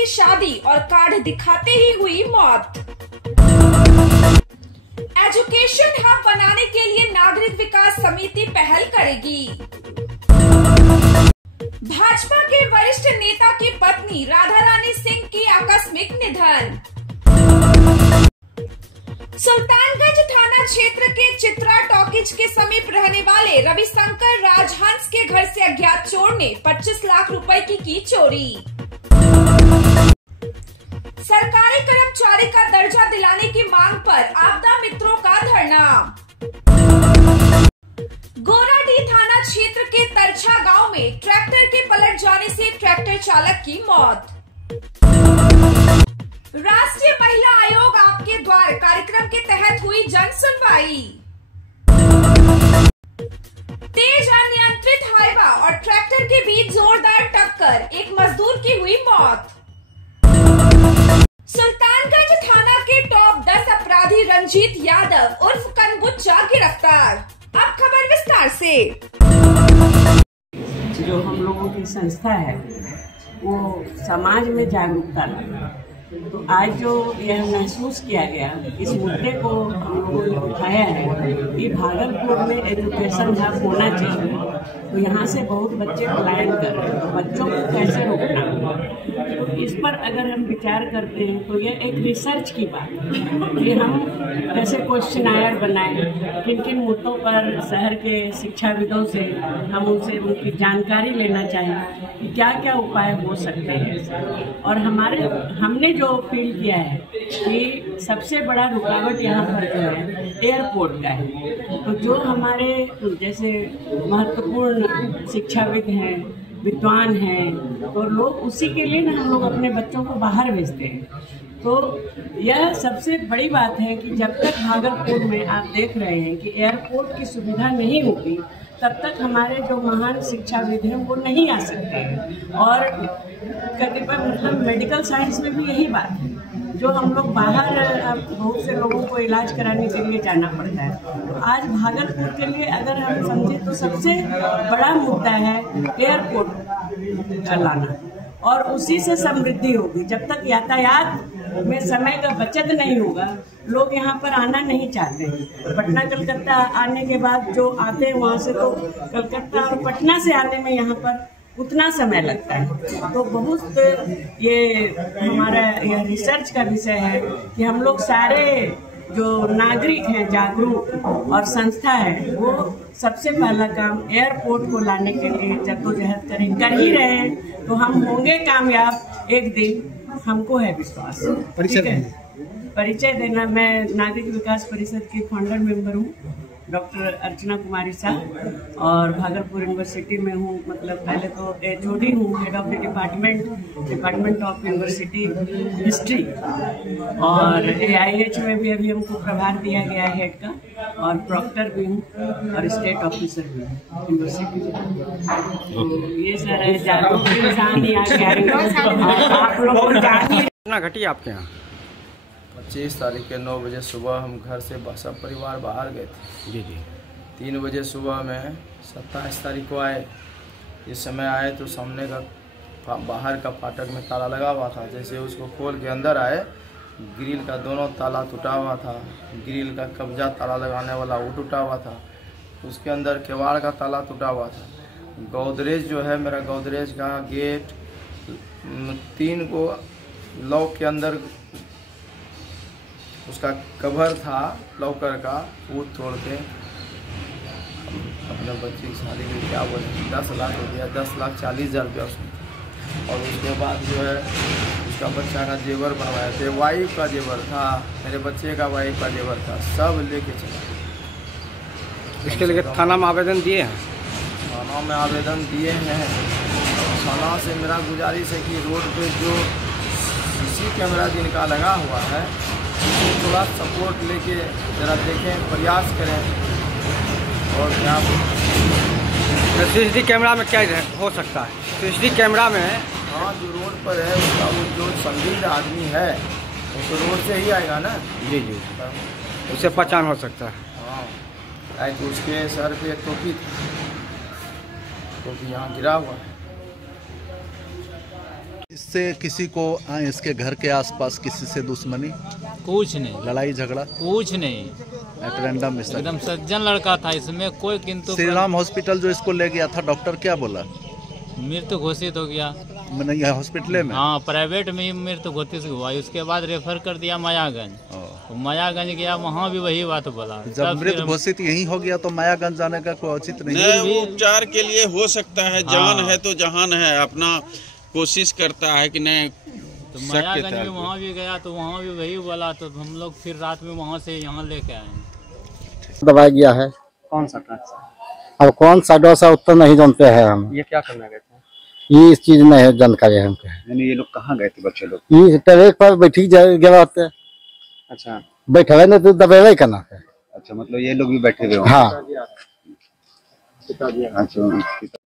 थी शादी और कार्ड दिखाते ही हुई मौत। एजुकेशन हब बनाने के लिए नागरिक विकास समिति पहल करेगी। भाजपा के वरिष्ठ नेता की पत्नी राधा रानी सिंह की आकस्मिक निधन। सुल्तानगंज थाना क्षेत्र के चित्रा टॉकीज के समीप रहने वाले रविशंकर राजहंस के घर से अज्ञात चोर ने 25 लाख रुपए की चोरी। सरकारी कर्मचारी का दर्जा दिलाने की मांग पर आपदा मित्रों का धरना। गोराडीह थाना क्षेत्र के तरछा गांव में ट्रैक्टर के पलट जाने से ट्रैक्टर चालक की मौत। राष्ट्रीय महिला आयोग आपके द्वार कार्यक्रम के तहत हुई जन सुनवाई। तेज अनियंत्रित हाइवा और ट्रैक्टर के बीच जोरदार टक्कर, एक मजदूर की हुई मौत। सुल्तानगंज थाना के टॉप 10 अपराधी रंजीत यादव उर्फ कनबुच्चा गिरफ्तार। अब खबर विस्तार से। जो हम लोगों की संस्था है वो समाज में जागरूकता लाए, तो आज जो यह महसूस किया गया इस मुद्दे को हम लोगों ने उठाया है कि भागलपुर में एजुकेशन हब होना चाहिए। तो यहाँ से बहुत बच्चे पलायन कर रहे हैं, तो बच्चों को कैसे रोकना, तो इस पर अगर हम विचार करते हैं तो यह एक रिसर्च की बात है कि हम कैसे क्वेश्चनायर बनाएं, किन किन मुद्दों पर शहर के शिक्षाविदों से हम उनसे उनकी जानकारी लेना चाहें कि क्या क्या उपाय हो सकते हैं। और हमने जो फील किया है कि सबसे बड़ा रुकावट यहाँ पर जो है एयरपोर्ट का है। तो जो हमारे जैसे महत्वपूर्ण शिक्षाविद हैं, विद्वान हैं, तो लोग उसी के लिए ना हम लोग अपने बच्चों को बाहर भेजते हैं। तो यह सबसे बड़ी बात है कि जब तक भागलपुर में आप देख रहे हैं कि एयरपोर्ट की सुविधा नहीं होगी तब तक हमारे जो महान शिक्षाविद हैं वो नहीं आ सकते हैं। और कतिपय मतलब मेडिकल साइंस में भी यही बात है, जो हम लोग बाहर बहुत से लोगों को इलाज कराने के लिए जाना पड़ता है। तो आज भागलपुर के लिए अगर हम समझें तो सबसे बड़ा मुद्दा है एयरपोर्ट का लाना, और उसी से समृद्धि होगी। जब तक यातायात में समय का बचत नहीं होगा, लोग यहाँ पर आना नहीं चाहते हैं। पटना कलकत्ता आने के बाद जो आते हैं वहाँ से तो कलकत्ता और पटना से आने में यहाँ पर उतना समय लगता है। तो बहुत ये हमारा यह रिसर्च का विषय है कि हम लोग सारे जो नागरिक हैं जागरूक और संस्था है वो सबसे पहला काम एयरपोर्ट को लाने के लिए जद्दोजहद करें, कर ही रहे हैं। तो हम होंगे कामयाब एक दिन, हमको है विश्वास। परिचय देना, मैं नागरिक विकास परिषद की फाउंडर मेंबर हूँ, डॉक्टर अर्चना कुमारी शाह, और भागलपुर यूनिवर्सिटी में हूँ। मतलब पहले तो HOD हूँ, head of the department of university history, और AIH में भी अभी हमको प्रभार दिया गया है हेड का, और प्रॉक्टर भी हूँ और स्टेट ऑफिसर भी हूँ यूनिवर्सिटी में। तो ये सर है जागरूक इंसान ही आगे आएंगे। आप लोग कितना घटी आपके यहाँ? 25 तारीख के 9 बजे सुबह हम घर से सब परिवार बाहर गए थे। जी जी। 3 बजे सुबह में 27 तारीख को आए। इस समय आए तो सामने का बाहर का फाटक में ताला लगा हुआ था। जैसे उसको खोल के अंदर आए, ग्रिल का दोनों ताला टूटा हुआ था। ग्रिल का कब्जा ताला लगाने वाला वो टूटा हुआ था। उसके अंदर केवाड़ का ताला टूटा हुआ था। गोदरेज जो है मेरा, गोदरेज का गेट 3 को लॉक के अंदर उसका कवर था लॉकर का, वो तोड़ के अपने बच्चे की शादी के लिए क्या बोले 10 लाख हो गया, 10,40,000 रुपया उसमें। और उसके बाद जो है उसका बच्चा का जेवर बनवाए थे, वाइफ का जेवर था, मेरे बच्चे का वाइफ का जेवर था, सब लेके चला। इसके लिए थाना में आवेदन दिए हैं? थाना में आवेदन दिए हैं। थाना से मेरा गुजारिश है कि रोड पे जो CC कैमरा जिनका लगा हुआ है थोड़ा सपोर्ट लेके जरा देखें, प्रयास करें। और यहाँ CCTV कैमरा में क्या हो सकता है? CCTV कैमरा में हाँ, जो रोड पर है उसका वो जो संदिग्ध आदमी है वो तो रोड से ही आएगा ना। जी जी, उससे पहचान हो सकता है। हाँ, तो उसके सर पे टोपी यहाँ गिरा हुआ है। इससे किसी को इसके घर के आसपास किसी से दुश्मनी, कुछ नहीं, लड़ाई झगड़ा कुछ नहीं, रैंडम एकदम सज्जन लड़का था, इसमें कोई किंतु श्री राम हॉस्पिटल जो इसको ले गया था, डॉक्टर क्या बोला? मृत्यु घोषित हो गया। मैंने यह हॉस्पिटल में, हाँ, प्राइवेट में ही मृत्यु घोषित हुआ। उसके बाद रेफर कर दिया मायागंज। तो मायागंज गया, वहाँ भी वही बात बोला। जब मृत घोषित यही हो गया तो मायागंज जाने का कोई औचित नहीं। वो उपचार के लिए हो सकता है, जान है तो जहान है, अपना कोशिश करता है कि नहीं। तो मायागंज में वहाँ भी गया तो वहाँ भी वही बोला। तो हम लोग फिर रात में वहाँ से यहाँ लेके आए। दबाया गया है। कौन सा ट्रक? अब कौन सा डोसा उत्तर नहीं जानते हैं हम। ये क्या करने गए थे? ये इस चीज में है जानकारी है हमको। यानी ये लोग कहाँ गए थे बच्चे लोग? ये ट्रैक पर बैठी गए होते। अच्छा, बैठे नहीं तो दबेबे करना है। अच्छा, मतलब ये लोग भी बैठे हुए? हाँ। अच्छा।